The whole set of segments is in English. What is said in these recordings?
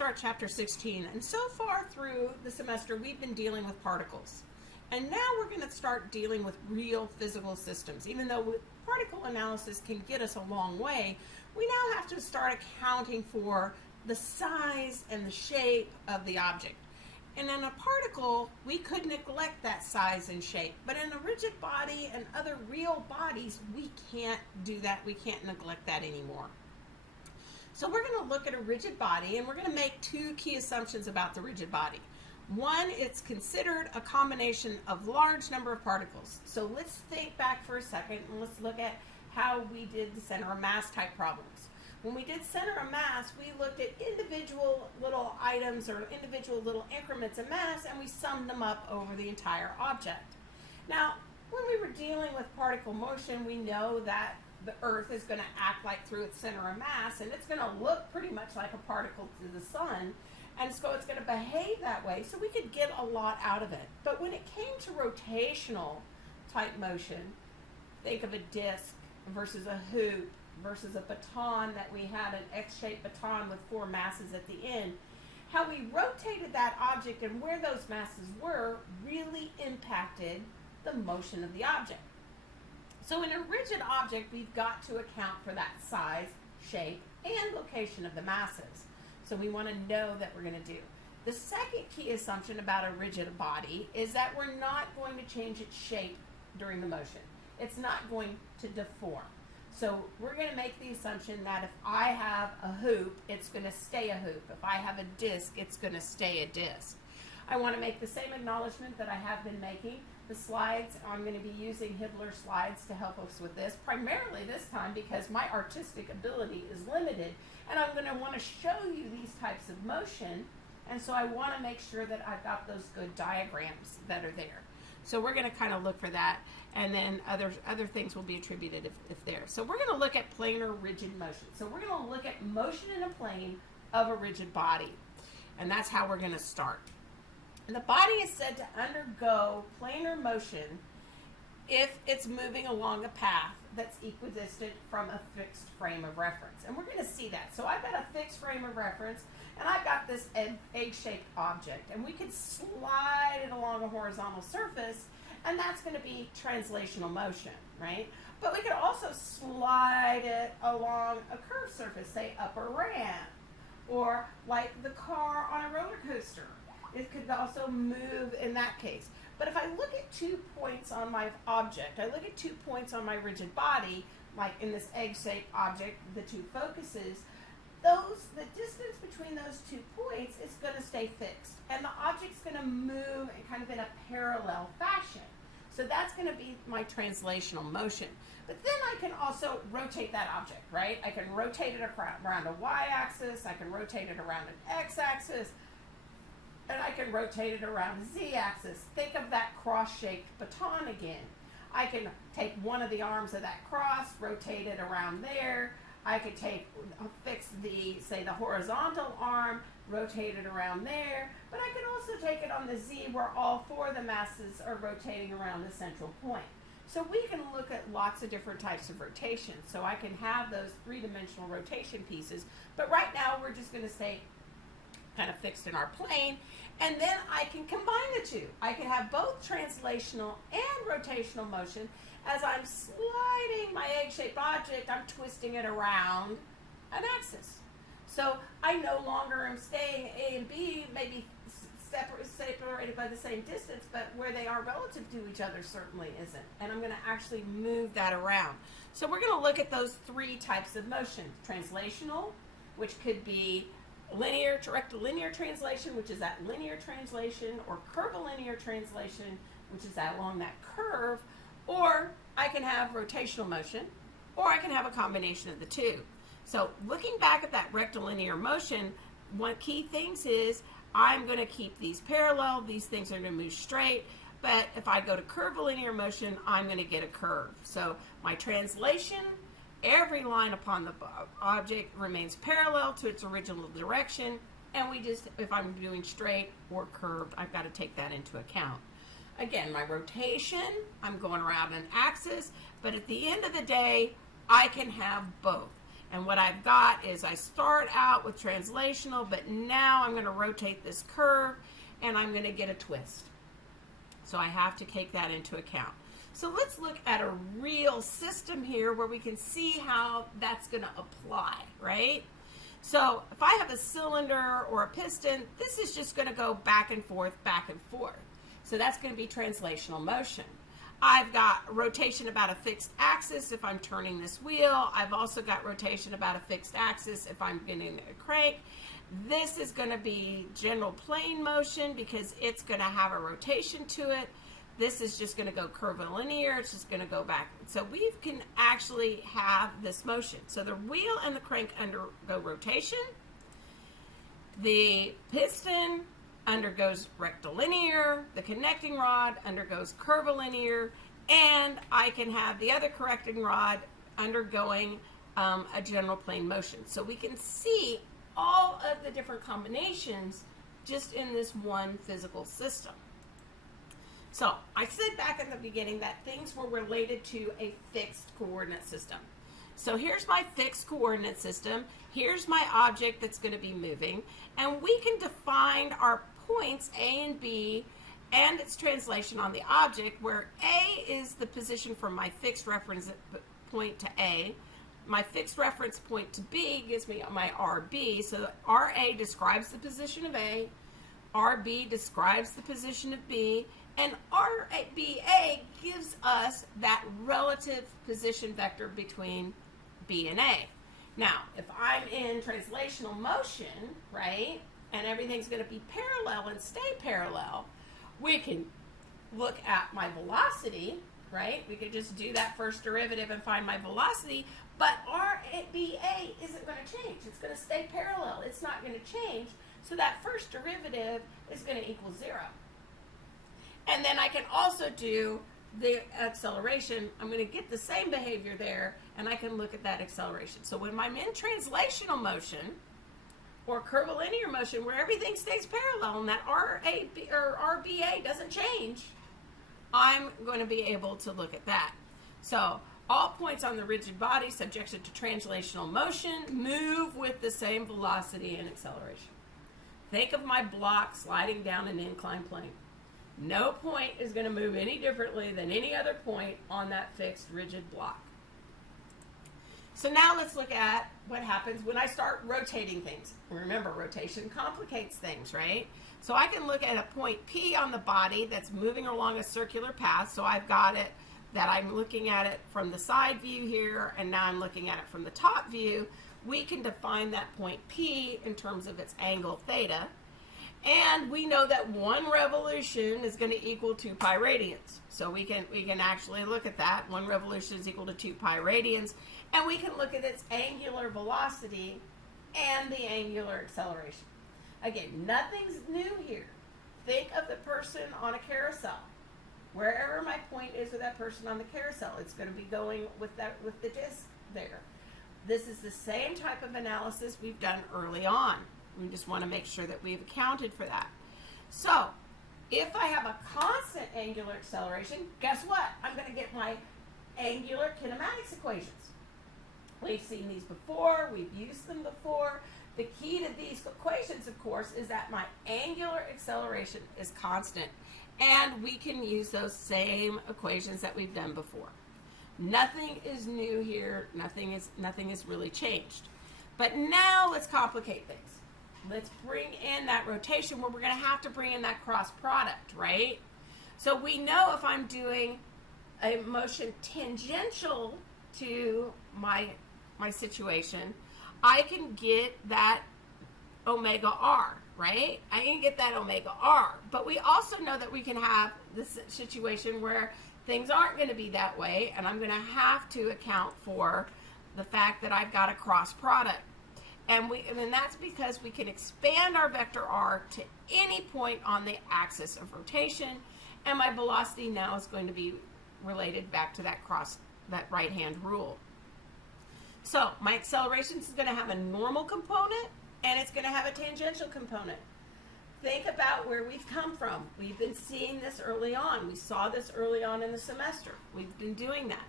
start chapter 16, and so far through the semester we've been dealing with particles. And now we're going to start dealing with real physical systems. Even though particle analysis can get us a long way, we now have to start accounting for the size and the shape of the object. And in a particle, we could neglect that size and shape. But in a rigid body and other real bodies, we can't do that. We can't neglect that anymore. So we're going to look at a rigid body, and we're going to make two key assumptions about the rigid body. One, it's considered a combination of large number of particles. So let's think back for a second and let's look at how we did the center of mass type problems. When we did center of mass, we looked at individual little items or individual little increments of mass, and we summed them up over the entire object. Now, when we were dealing with particle motion, we know that the Earth is going to act like through its center of mass, and it's going to look pretty much like a particle to the sun, and so it's going to behave that way, so we could get a lot out of it. But when it came to rotational type motion, think of a disc versus a hoop versus a baton that we had, an X-shaped baton with four masses at the end, how we rotated that object and where those masses were really impacted the motion of the object. So in a rigid object, we've got to account for that size, shape, and location of the masses. So we want to know that we're going to do. The second key assumption about a rigid body is that we're not going to change its shape during the motion. It's not going to deform. So we're going to make the assumption that if I have a hoop, it's going to stay a hoop. If I have a disc, it's going to stay a disc. I want to make the same acknowledgement that I have been making. The slides, I'm going to be using Hibbler slides to help us with this, primarily this time because my artistic ability is limited, and I'm going to want to show you these types of motion, and so I want to make sure that I've got those good diagrams that are there. So we're going to kind of look for that, and then other things will be attributed if there. So we're going to look at planar rigid motion. So we're going to look at motion in a plane of a rigid body, and that's how we're going to start. And the body is said to undergo planar motion if it's moving along a path that's equidistant from a fixed frame of reference. And we're going to see that. So I've got a fixed frame of reference, and I've got this egg-shaped object, and we could slide it along a horizontal surface, and that's going to be translational motion, right? But we could also slide it along a curved surface, say up a ramp, or like the car on a roller coaster. It could also move in that case. But if I look at 2 points on my object, I look at 2 points on my rigid body, like in this egg-shaped object, the two focuses, the distance between those 2 points is going to stay fixed. And the object's going to move in kind of in a parallel fashion. So that's going to be my translational motion. But then I can also rotate that object, right? I can rotate it around a y-axis, I can rotate it around an x-axis, and I can rotate it around a z-axis. Think of that cross-shaped baton again. I can take one of the arms of that cross, rotate it around there. I could fix say the horizontal arm, rotate it around there. But I could also take it on the z where all 4 of the masses are rotating around the central point. So we can look at lots of different types of rotation. So I can have those 3-dimensional rotation pieces. But right now we're just going to stay kind of fixed in our plane, and then I can combine the two. I can have both translational and rotational motion. As I'm sliding my egg-shaped object, I'm twisting it around an axis. So I no longer am staying A and B, maybe separated by the same distance, but where they are relative to each other certainly isn't. And I'm going to actually move that around. So we're going to look at those 3 types of motion. Translational, which could be rectilinear translation, which is that linear translation, or curvilinear translation, which is that along that curve, or I can have rotational motion, or I can have a combination of the two. So looking back at that rectilinear motion, one key things is I'm going to keep these parallel, these things are going to move straight, but if I go to curvilinear motion, I'm going to get a curve. So my translation, every line upon the object remains parallel to its original direction, and if I'm doing straight or curved, I've got to take that into account. Again, my rotation, I'm going around an axis, but at the end of the day, I can have both. And what I've got is I start out with translational, but now I'm going to rotate this curve and I'm going to get a twist. So I have to take that into account. So let's look at a real system here where we can see how that's going to apply, right? So if I have a cylinder or a piston, this is just going to go back and forth, back and forth. So that's going to be translational motion. I've got rotation about a fixed axis if I'm turning this wheel. I've also got rotation about a fixed axis if I'm getting a crank. This is going to be general plane motion because it's going to have a rotation to it. This is just going to go curvilinear. It's just going to go back. So we can actually have this motion. So the wheel and the crank undergo rotation. The piston undergoes rectilinear. The connecting rod undergoes curvilinear. And I can have the other connecting rod undergoing a general plane motion. So we can see all of the different combinations just in this one physical system. So I said back in the beginning that things were related to a fixed coordinate system. So here's my fixed coordinate system. Here's my object that's going to be moving. And we can define our points A and B and its translation on the object, where A is the position from my fixed reference point to A. My fixed reference point to B gives me my RB. So RA describes the position of A. RB describes the position of B. And RBA gives us that relative position vector between B and A. Now, if I'm in translational motion, right, and everything's going to be parallel and stay parallel, we can look at my velocity, right? We could just do that first derivative and find my velocity, but RBA isn't going to change. It's going to stay parallel. It's not going to change. So that first derivative is going to equal 0. And then I can also do the acceleration. I'm going to get the same behavior there, and I can look at that acceleration. So when I'm in translational motion or curvilinear motion, where everything stays parallel and that RAB or RBA doesn't change, I'm going to be able to look at that. So all points on the rigid body subjected to translational motion move with the same velocity and acceleration. Think of my block sliding down an inclined plane. No point is going to move any differently than any other point on that fixed rigid block. So now let's look at what happens when I start rotating things. Remember, rotation complicates things, right? So I can look at a point P on the body that's moving along a circular path. So I've got it that I'm looking at it from the side view here, and now I'm looking at it from the top view. We can define that point P in terms of its angle theta. And we know that 1 revolution is going to equal 2 pi radians. So we can actually look at that. 1 revolution is equal to 2 pi radians. And we can look at its angular velocity and the angular acceleration. Again, nothing's new here. Think of the person on a carousel. Wherever my point is with that person on the carousel, it's going to be going with the disc there. This is the same type of analysis we've done early on. We just want to make sure that we've accounted for that. So, if I have a constant angular acceleration, guess what? I'm going to get my angular kinematics equations. We've seen these before. We've used them before. The key to these equations, of course, is that my angular acceleration is constant. And we can use those same equations that we've done before. Nothing is new here. Nothing is really changed. But now let's complicate things. Let's bring in that rotation where we're going to have to bring in that cross product, right? So we know if I'm doing a motion tangential to my situation, I can get that omega r, right? I can get that omega r. But we also know that we can have this situation where things aren't going to be that way, and I'm going to have to account for the fact that I've got a cross product. And that's because we can expand our vector r to any point on the axis of rotation, and my velocity now is going to be related back to that right-hand rule. So my acceleration is going to have a normal component, and it's going to have a tangential component. Think about where we've come from. We've been seeing this early on. We saw this early on in the semester. We've been doing that.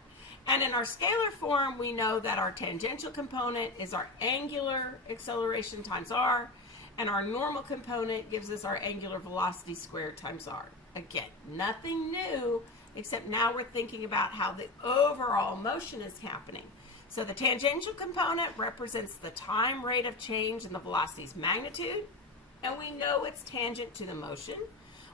And in our scalar form, we know that our tangential component is our angular acceleration times r, and our normal component gives us our angular velocity squared times r. Again, nothing new, except now we're thinking about how the overall motion is happening. So the tangential component represents the time rate of change in the velocity's magnitude, and we know it's tangent to the motion.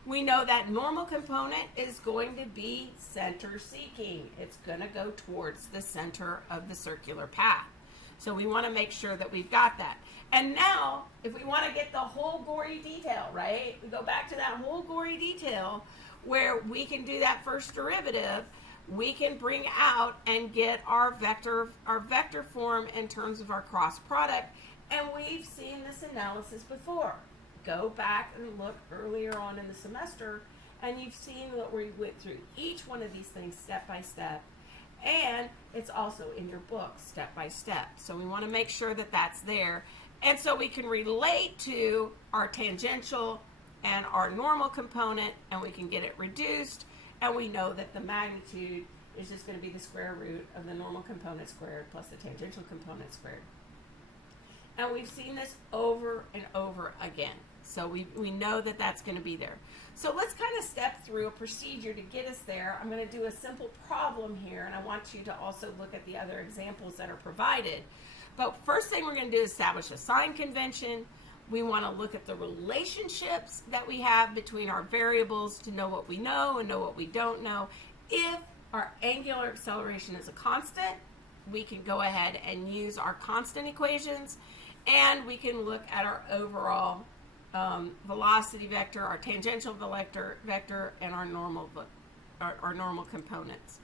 We know that normal component is going to be center seeking. It's going to go towards the center of the circular path. So we want to make sure that we've got that. And now, if we want to get the whole gory detail, right? We go back to that whole gory detail where we can do that first derivative. We can bring out and get our vector form in terms of our cross product. And we've seen this analysis before. Go back and look earlier on in the semester, and you've seen what we went through each one of these things step by step. And it's also in your book step by step. So we want to make sure that that's there. And so we can relate to our tangential and our normal component, and we can get it reduced. And we know that the magnitude is just going to be the square root of the normal component squared plus the tangential component squared. And we've seen this over and over again. So we know that that's going to be there. So let's kind of step through a procedure to get us there. I'm going to do a simple problem here, and I want you to also look at the other examples that are provided. But first thing we're going to do is establish a sign convention. We want to look at the relationships that we have between our variables to know what we know and know what we don't know. If our angular acceleration is a constant, we can go ahead and use our constant equations, and we can look at our overall velocity vector, our tangential vector, and our normal components.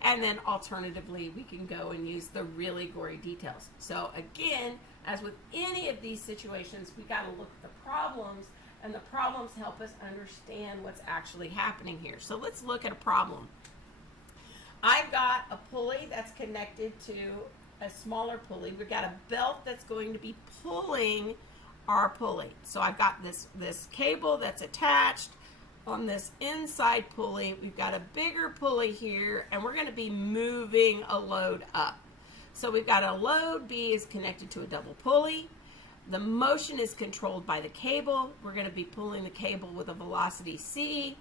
And then alternatively, we can go and use the really gory details. So again, as with any of these situations, we got to look at the problems, and the problems help us understand what's actually happening here. So let's look at a problem. I've got a pulley that's connected to a smaller pulley. We've got a belt that's going to be pulling our pulley. So I've got this cable that's attached on this inside pulley. We've got a bigger pulley here, and we're going to be moving a load up. So we've got a load B is connected to a double pulley. The motion is controlled by the cable. We're going to be pulling the cable with a velocity C,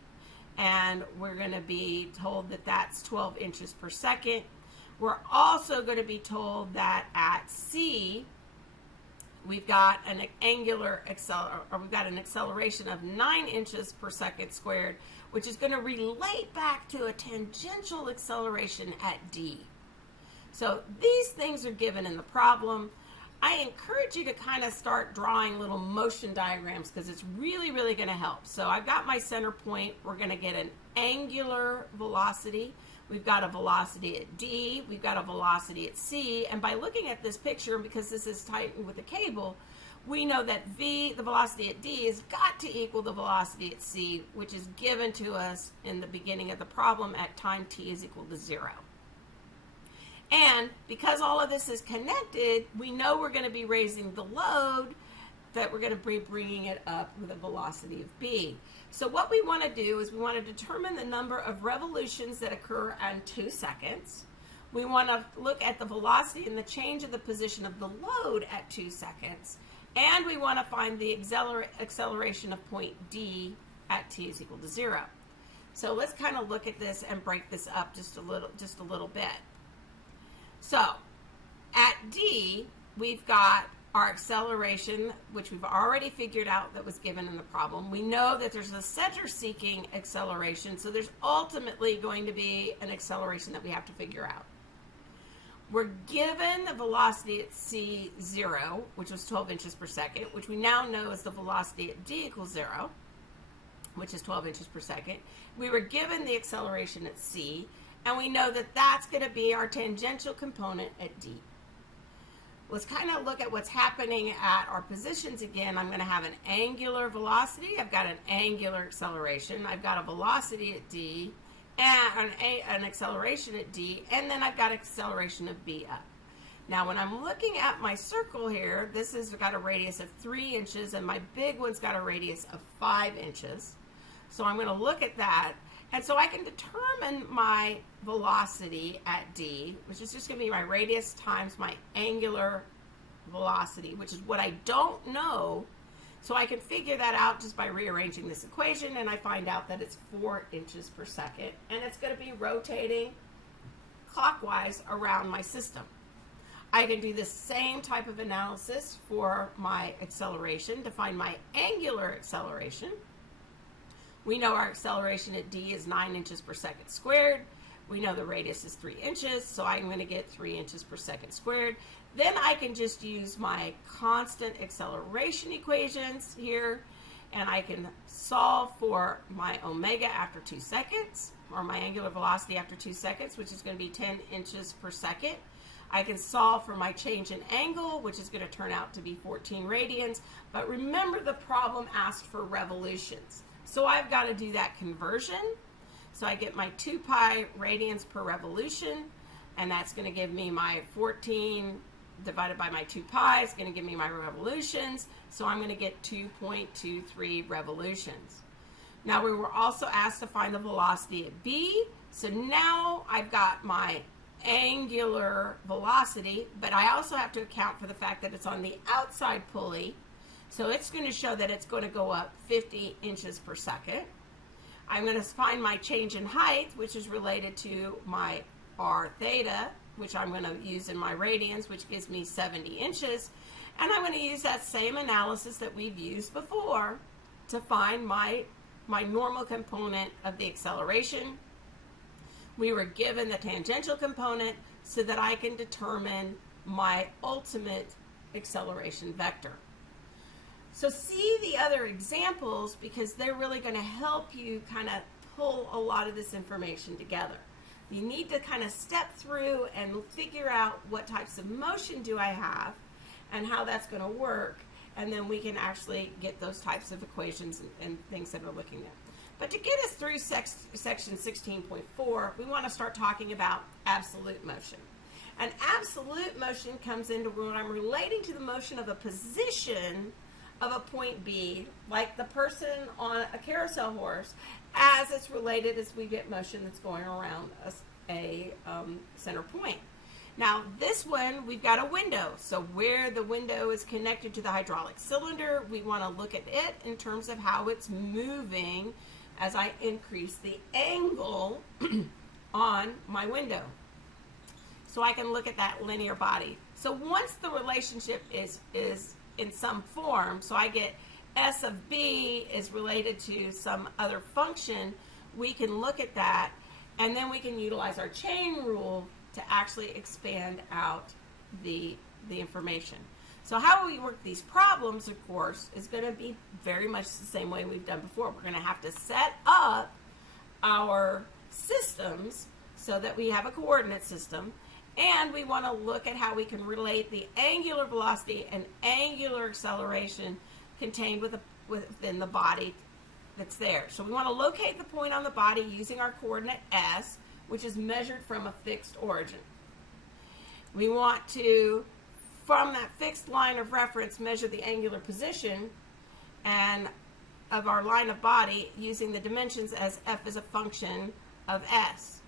and we're going to be told that that's 12 inches per second. We're also going to be told that at C, we've got an acceleration of 9 inches per second squared, which is going to relate back to a tangential acceleration at D. So these things are given in the problem. I encourage you to kind of start drawing little motion diagrams because it's really, really going to help. So I've got my center point. We're going to get an angular velocity. We've got a velocity at D, we've got a velocity at C, and by looking at this picture, because this is tightened with the cable, we know that V, the velocity at D, has got to equal the velocity at C, which is given to us in the beginning of the problem at time t is equal to 0. And because all of this is connected, we know we're going to be raising the load, that we're going to be bringing it up with a velocity of B. So what we want to do is we want to determine the number of revolutions that occur in 2 seconds. We want to look at the velocity and the change of the position of the load at 2 seconds. And we want to find the acceleration of point D at t is equal to 0. So let's kind of look at this and break this up just a little bit. So at D, we've got our acceleration, which we've already figured out that was given in the problem. We know that there's a center-seeking acceleration, so there's ultimately going to be an acceleration that we have to figure out. We're given the velocity at C 0, which was 12 inches per second, which we now know is the velocity at D equals 0, which is 12 inches per second. We were given the acceleration at C, and we know that that's going to be our tangential component at D. Let's kind of look at what's happening at our positions again. I'm going to have an angular velocity. I've got an angular acceleration. I've got a velocity at D and an acceleration at D, and then I've got acceleration of B up. Now, when I'm looking at my circle here, this has got a radius of 3 inches, and my big one's got a radius of 5 inches. So I'm going to look at that, And so I can determine my velocity at d, which is just going to be my radius times my angular velocity, which is what I don't know. So I can figure that out just by rearranging this equation, and I find out that it's 4 inches per second, and it's going to be rotating clockwise around my system. I can do the same type of analysis for my acceleration to find my angular acceleration. We know our acceleration at d is 9 inches per second squared. We know the radius is 3 inches, so I'm going to get 3 inches per second squared. Then I can just use my constant acceleration equations here, and I can solve for my omega after 2 seconds, or my angular velocity after 2 seconds, which is going to be 10 inches per second. I can solve for my change in angle, which is going to turn out to be 14 radians. But remember, the problem asked for revolutions. So I've got to do that conversion. So I get my 2 pi radians per revolution, and that's going to give me my 14 divided by my 2 pi is going to give me my revolutions. So I'm going to get 2.23 revolutions. Now we were also asked to find the velocity at b. So now I've got my angular velocity, but I also have to account for the fact that it's on the outside pulley. So it's going to show that it's going to go up 50 inches per second. I'm going to find my change in height, which is related to my r theta, which I'm going to use in my radians, which gives me 70 inches. And I'm going to use that same analysis that we've used before to find my normal component of the acceleration. We were given the tangential component so that I can determine my ultimate acceleration vector. So see the other examples, because they're really going to help you kind of pull a lot of this information together. You need to kind of step through and figure out what types of motion do I have and how that's going to work, and then we can actually get those types of equations and things that we're looking at. But to get us through section 16.4, we want to start talking about absolute motion. And absolute motion comes into when I'm relating to the motion of a position of a point B, like the person on a carousel horse, as it's related as we get motion that's going around a center point. Now this one, we've got a window. So where the window is connected to the hydraulic cylinder, we want to look at it in terms of how it's moving as I increase the angle on my window. So I can look at that linear body. So once the relationship is in some form, so I get S of B is related to some other function, we can look at that, and then we can utilize our chain rule to actually expand out the information. So how we work these problems, of course, is going to be very much the same way we've done before. We're going to have to set up our systems so that we have a coordinate system, and we want to look at how we can relate the angular velocity and angular acceleration contained within the body that's there. So we want to locate the point on the body using our coordinate S, which is measured from a fixed origin. We want to, from that fixed line of reference, measure the angular position and of our line of body using the dimensions as F is a function of S.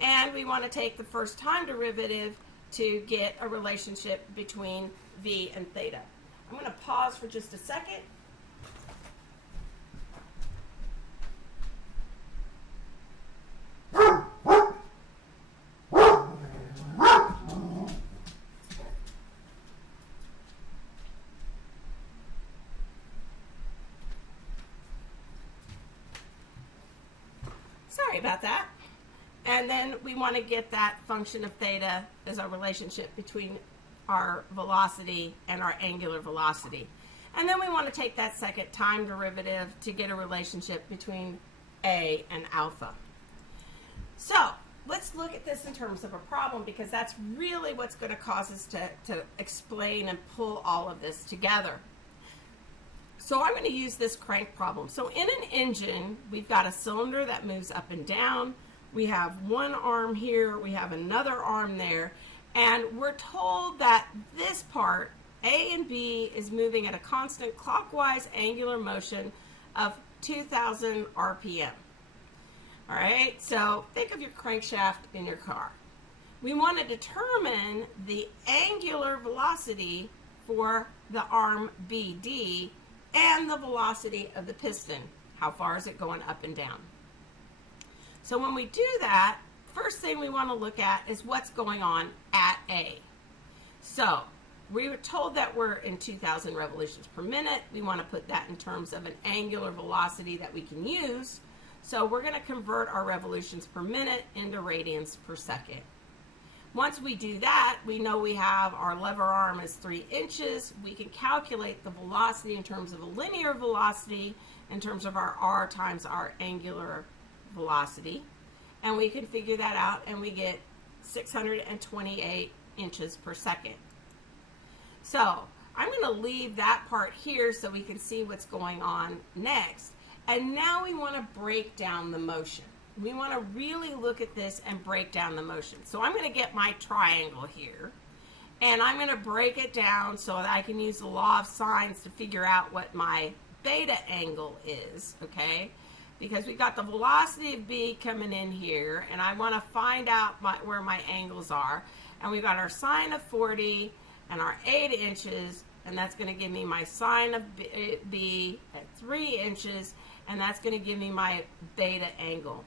And we want to take the first time derivative to get a relationship between V and theta. I'm going to pause for just a second. Sorry about that. And then we want to get that function of theta as our relationship between our velocity and our angular velocity. And then we want to take that second time derivative to get a relationship between A and alpha. So let's look at this in terms of a problem, because that's really what's going to cause us to explain and pull all of this together. So I'm going to use this crank problem. So in an engine, we've got a cylinder that moves up and down. We have one arm here, we have another arm there, and we're told that this part, A and B, is moving at a constant clockwise angular motion of 2,000 RPM. All right, so think of your crankshaft in your car. We want to determine the angular velocity for the arm BD and the velocity of the piston. How far is it going up and down? So when we do that, first thing we want to look at is what's going on at A. So we were told that we're in 2,000 revolutions per minute. We want to put that in terms of an angular velocity that we can use. So we're going to convert our revolutions per minute into radians per second. Once we do that, we know we have our lever arm is 3 inches. We can calculate the velocity in terms of a linear velocity, in terms of our r times our angular velocity. And we can figure that out, and we get 628 inches per second. So I'm going to leave that part here so we can see what's going on next. And now we want to break down the motion. We want to really look at this and break down the motion. So I'm going to get my triangle here, and I'm going to break it down so that I can use the law of sines to figure out what my beta angle is, okay? Because we got the velocity of B coming in here, and I want to find out where my angles are. And we've got our sine of 40 and our 8 inches, and that's going to give me my sine of B at 3 inches, and that's going to give me my beta angle.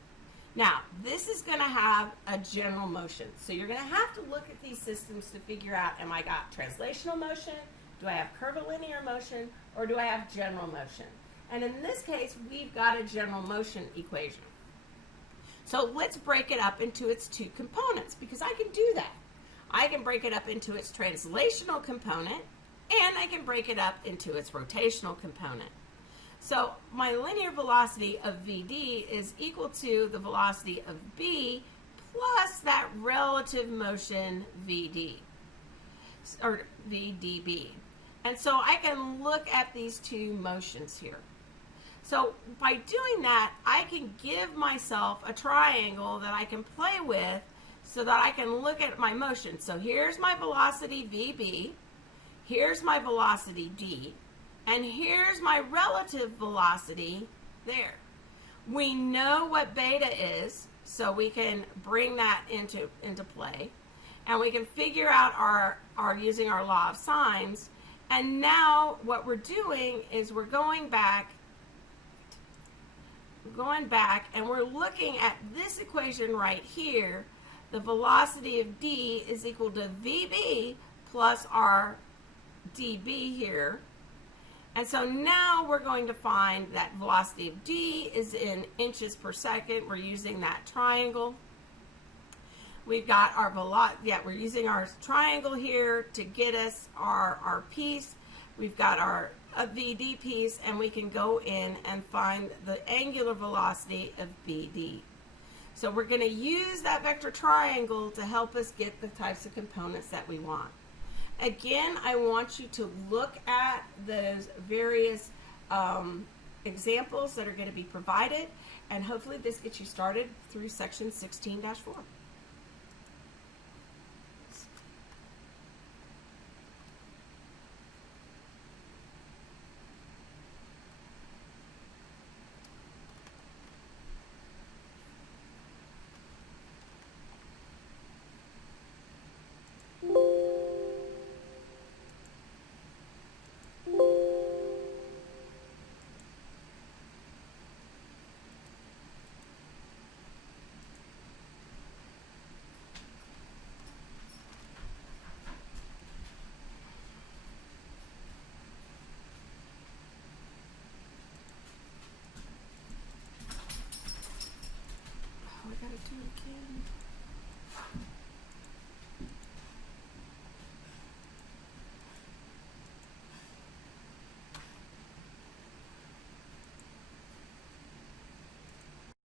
Now, this is going to have a general motion. So you're going to have to look at these systems to figure out, am I got translational motion, do I have curvilinear motion, or do I have general motion? And in this case, we've got a general motion equation. So let's break it up into its two components, because I can do that. I can break it up into its translational component, and I can break it up into its rotational component. So my linear velocity of VD is equal to the velocity of B plus that relative motion VD, or VDB. And so I can look at these two motions here. So by doing that, I can give myself a triangle that I can play with so that I can look at my motion. So here's my velocity VB, here's my velocity D, and here's my relative velocity there. We know what beta is, so we can bring that into play. And we can figure out our using our law of sines. And now what we're doing is we're going back and we're looking at this equation right here. The velocity of D is equal to VB plus our dB here. And so now we're going to find that velocity of D is in inches per second. We're using that triangle. We've got our we're using our triangle here to get us our piece. We've got our VD piece, and we can go in and find the angular velocity of BD. So we're going to use that vector triangle to help us get the types of components that we want. Again, I want you to look at those various examples that are going to be provided, and hopefully this gets you started through section 16-4. I gotta do it again.